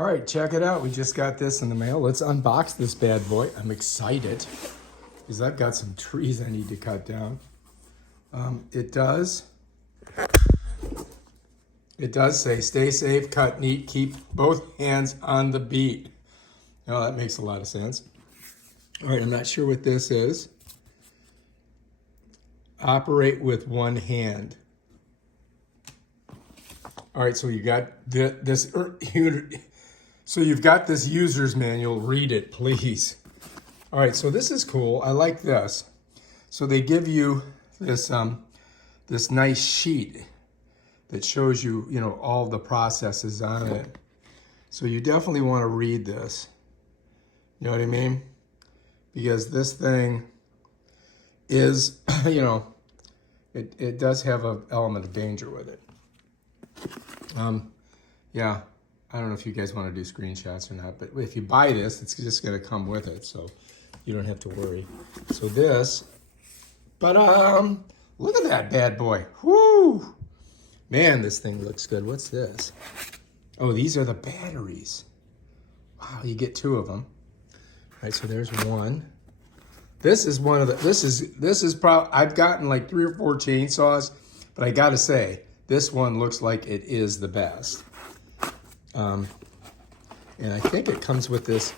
All right, check it out. We just got this in the mail. Let's unbox this bad boy. I'm excited because I've got some trees I need to cut down. It does say, stay safe, cut neat, keep both hands on the beat. Now that makes a lot of sense. All right, I'm not sure what this is. Operate with one hand. All right, so you got this. So you've got this user's manual. Read it, please. All right, so this is cool. I like this. So they give you this this nice sheet that shows you, all the processes on it. So you definitely want to read this. You know what I mean? Because this thing is, it does have an element of danger with it. Yeah, I don't know if you guys want to do screenshots or not, but if you buy this, it's just going to come with it, so you don't have to worry. So this, but look at that bad boy. Whoo! Man, this thing looks good. What's this? Oh, these are the batteries. Wow, you get 2 of them. All right, so there's one. This is one of the, this is probably, I've gotten like 3 or 4 chainsaws, but I gotta say, this one looks like it is the best. And I think it comes with this,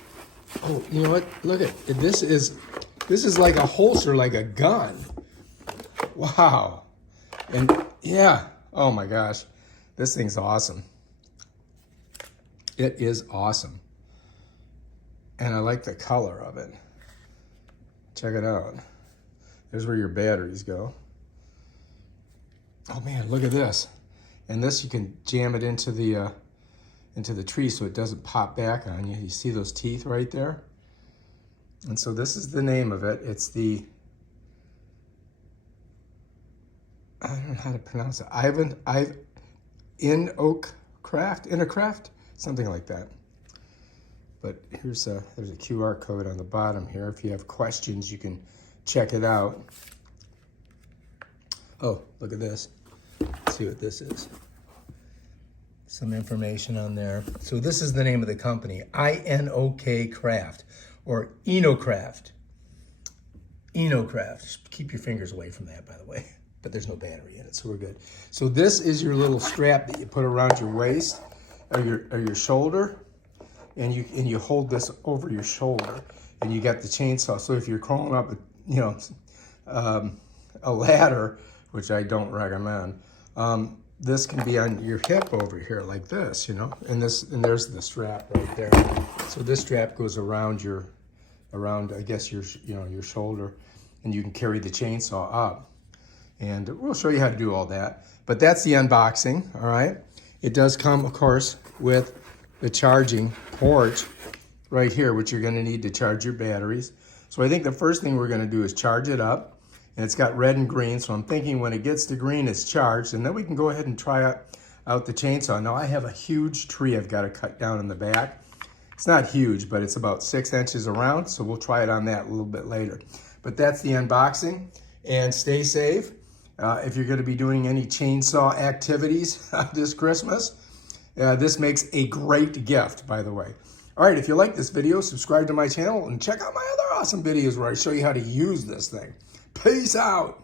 oh, you know what? Look at, this is like a holster, like a gun. Wow. And yeah, oh my gosh, this thing's awesome. It is awesome. And I like the color of it. Check it out. There's where your batteries go. Oh man, look at this. And this, you can jam it into the tree so it doesn't pop back on you. You see those teeth right there? And so this is the name of it. It's the, I don't know how to pronounce it. InoKraft, something like that. But here's there's a QR code on the bottom here. If you have questions, you can check it out. Oh, look at this. Let's see what this is. Some information on there. So this is the name of the company, InoKraft, or InoKraft. InoKraft. Just keep your fingers away from that, by the way. But there's no battery in it, so we're good. So this is your little strap that you put around your waist or your shoulder. And you hold this over your shoulder, and you got the chainsaw. So if you're crawling up, a ladder, which I don't recommend, this can be on your hip over here like this, And there's the strap right there. So this strap goes around I guess your shoulder, and you can carry the chainsaw up. And we'll show you how to do all that. But that's the unboxing. All right. It does come, of course, with the charging port right here, which you're going to need to charge your batteries. So I think the first thing we're going to do is charge it up, and it's got red and green. So I'm thinking when it gets to green, it's charged, and then we can go ahead and try out the chainsaw. Now I have a huge tree I've got to cut down in the back. It's not huge, but it's about 6 inches around. So we'll try it on that a little bit later. But that's the unboxing, and stay safe. If you're going to be doing any chainsaw activities this Christmas, this makes a great gift, by the way. All right, if you like this video, subscribe to my channel and check out my other awesome videos where I show you how to use this thing. Peace out.